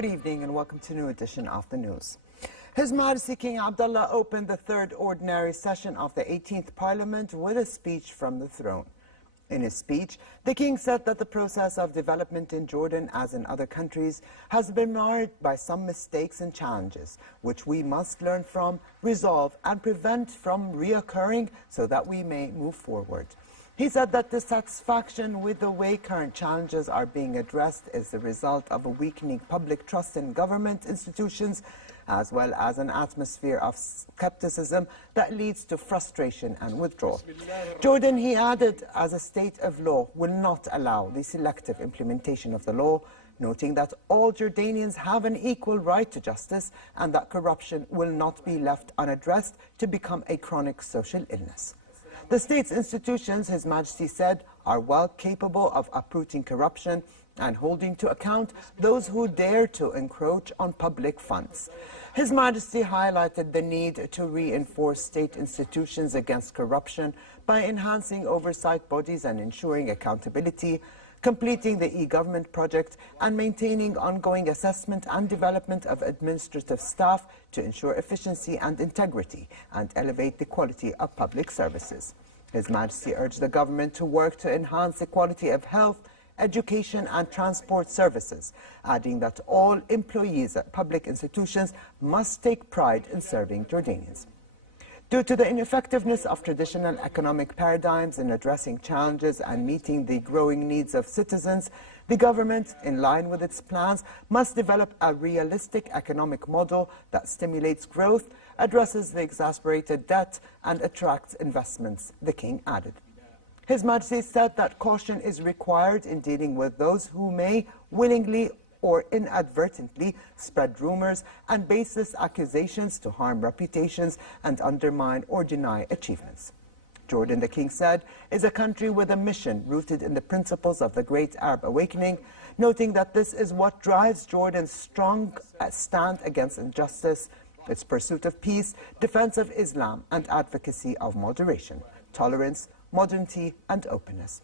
Good evening and welcome to a new edition of the news. His Majesty King Abdullah opened the third ordinary session of the 18th Parliament with a speech from the throne. In his speech, the King said that the process of development in Jordan, as in other countries, has been marred by some mistakes and challenges, which we must learn from, resolve and prevent from reoccurring so that we may move forward. He said that dissatisfaction with the way current challenges are being addressed is the result of a weakening public trust in government institutions, as well as an atmosphere of skepticism that leads to frustration and withdrawal. Jordan, he added, as a state of law, will not allow the selective implementation of the law, noting that all Jordanians have an equal right to justice and that corruption will not be left unaddressed to become a chronic social illness. The state's institutions, His Majesty said, are well capable of uprooting corruption and holding to account those who dare to encroach on public funds. His Majesty highlighted the need to reinforce state institutions against corruption by enhancing oversight bodies and ensuring accountability, completing the e-government project and maintaining ongoing assessment and development of administrative staff to ensure efficiency and integrity and elevate the quality of public services. His Majesty urged the government to work to enhance the quality of health, education and transport services, adding that all employees at public institutions must take pride in serving Jordanians. Due to the ineffectiveness of traditional economic paradigms in addressing challenges and meeting the growing needs of citizens, the government, in line with its plans, must develop a realistic economic model that stimulates growth, addresses the exacerbated debt, and attracts investments, the King added. His Majesty said that caution is required in dealing with those who may willingly or inadvertently spread rumors and baseless accusations to harm reputations and undermine or deny achievements. Jordan, the King said, is a country with a mission rooted in the principles of the Great Arab Awakening, noting that this is what drives Jordan's strong stand against injustice, its pursuit of peace, defense of Islam, and advocacy of moderation, tolerance, modernity, and openness.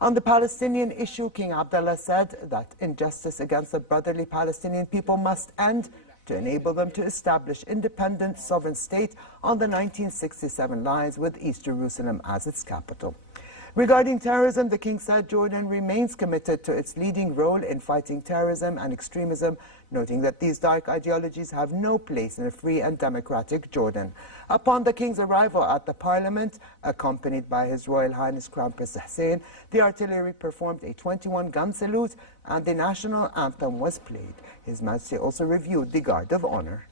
On the Palestinian issue, King Abdullah said that injustice against the brotherly Palestinian people must end to enable them to establish independent sovereign state on the 1967 lines with East Jerusalem as its capital. Regarding terrorism, the King said Jordan remains committed to its leading role in fighting terrorism and extremism, noting that these dark ideologies have no place in a free and democratic Jordan. Upon the King's arrival at the Parliament, accompanied by His Royal Highness Crown Prince Hussein, the artillery performed a 21-gun salute and the national anthem was played. His Majesty also reviewed the Guard of Honor.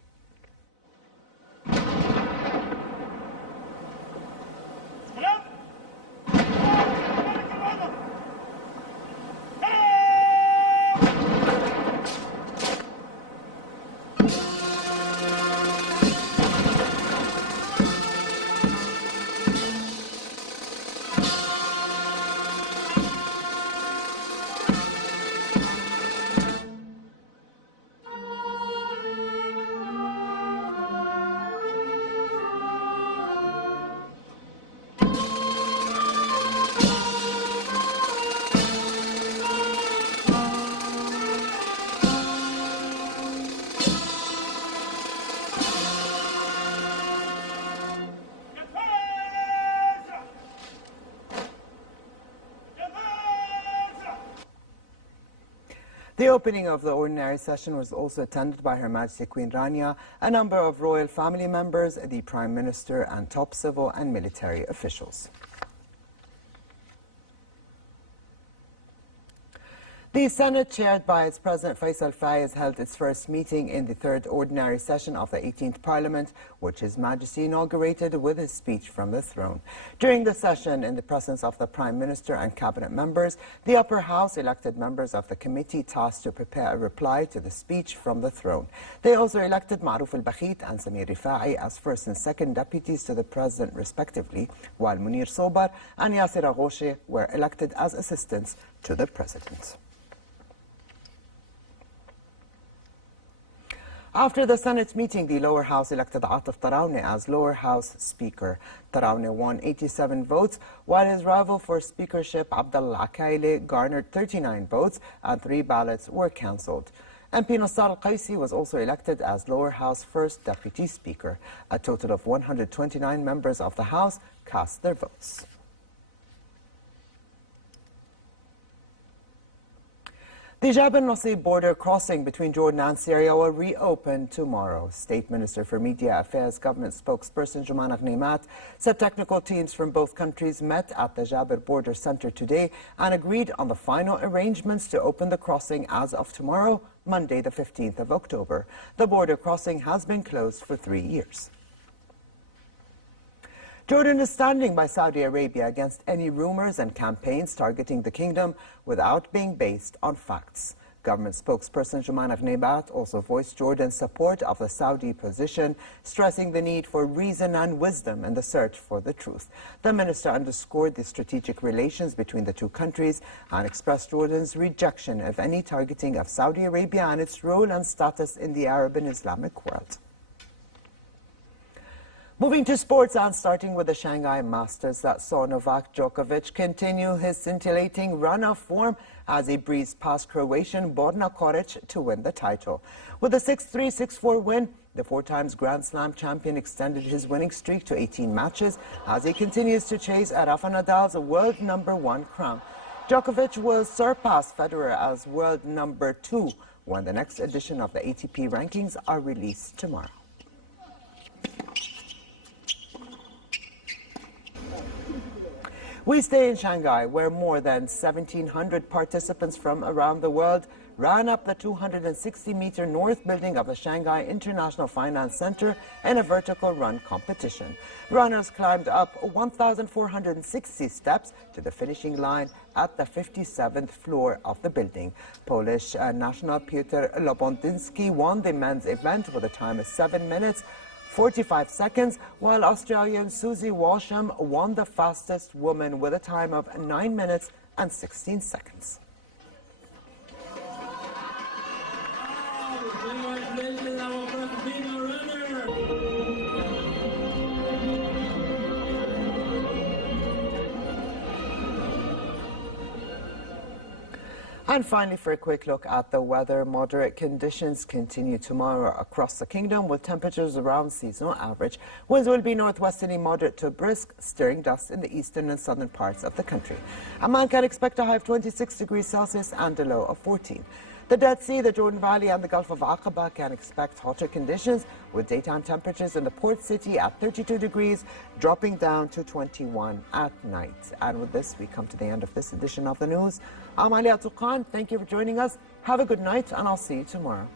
The opening of the ordinary session was also attended by Her Majesty Queen Rania, a number of royal family members, the Prime Minister, and top civil and military officials. The Senate, chaired by its President Faisal Faiz, held its first meeting in the third ordinary session of the 18th Parliament, which His Majesty inaugurated with his speech from the throne. During the session, in the presence of the Prime Minister and Cabinet members, the Upper House elected members of the committee tasked to prepare a reply to the speech from the throne. They also elected Maruf al-Bakhit and Samir Rifa'i as first and second deputies to the President respectively, while Munir Sobar and Yasser Aghoshi were elected as assistants to the President. After the Senate meeting, the lower house elected Atif Tarawne as lower house speaker. Tarawne won 87 votes, while his rival for speakership, Abdallah Akaile, garnered 39 votes and 3 ballots were cancelled. MP Nassar Al-Qaisi was also elected as Lower House First Deputy Speaker. A total of 129 members of the House cast their votes. The Jabal Nasib border crossing between Jordan and Syria will reopen tomorrow. State Minister for Media Affairs Government spokesperson Jumana Ghnimat said technical teams from both countries met at the Jabal Border Center today and agreed on the final arrangements to open the crossing as of tomorrow, Monday the 15th of October. The border crossing has been closed for 3 years. Jordan is standing by Saudi Arabia against any rumors and campaigns targeting the kingdom without being based on facts. Government spokesperson Jumana Ghnimat also voiced Jordan's support of the Saudi position, stressing the need for reason and wisdom in the search for the truth. The minister underscored the strategic relations between the two countries and expressed Jordan's rejection of any targeting of Saudi Arabia and its role and status in the Arab and Islamic world. Moving to sports and starting with the Shanghai Masters that saw Novak Djokovic continue his scintillating run of form as he breezed past Croatian Borna Coric to win the title. With a 6-3, 6-4 win, the four-times Grand Slam champion extended his winning streak to 18 matches as he continues to chase Rafa Nadal's world #1 crown. Djokovic will surpass Federer as world #2 when the next edition of the ATP rankings are released tomorrow. We stay in Shanghai, where more than 1,700 participants from around the world ran up the 260-meter north building of the Shanghai International Finance Center in a vertical run competition. Runners climbed up 1,460 steps to the finishing line at the 57th floor of the building. Polish national Piotr Lobondyński won the men's event with a time of 7 minutes 45 seconds, while Australian Susie Walsham won the fastest woman with a time of 9 minutes and 16 seconds. And finally, for a quick look at the weather, moderate conditions continue tomorrow across the kingdom with temperatures around seasonal average. Winds will be northwesterly moderate to brisk, stirring dust in the eastern and southern parts of the country. Amman can expect a high of 26 degrees Celsius and a low of 14. The Dead Sea, the Jordan Valley and the Gulf of Aqaba can expect hotter conditions with daytime temperatures in the port city at 32 degrees, dropping down to 21 at night. And with this, we come to the end of this edition of the news. I'm Ali Atuqan. Thank you for joining us. Have a good night, and I'll see you tomorrow.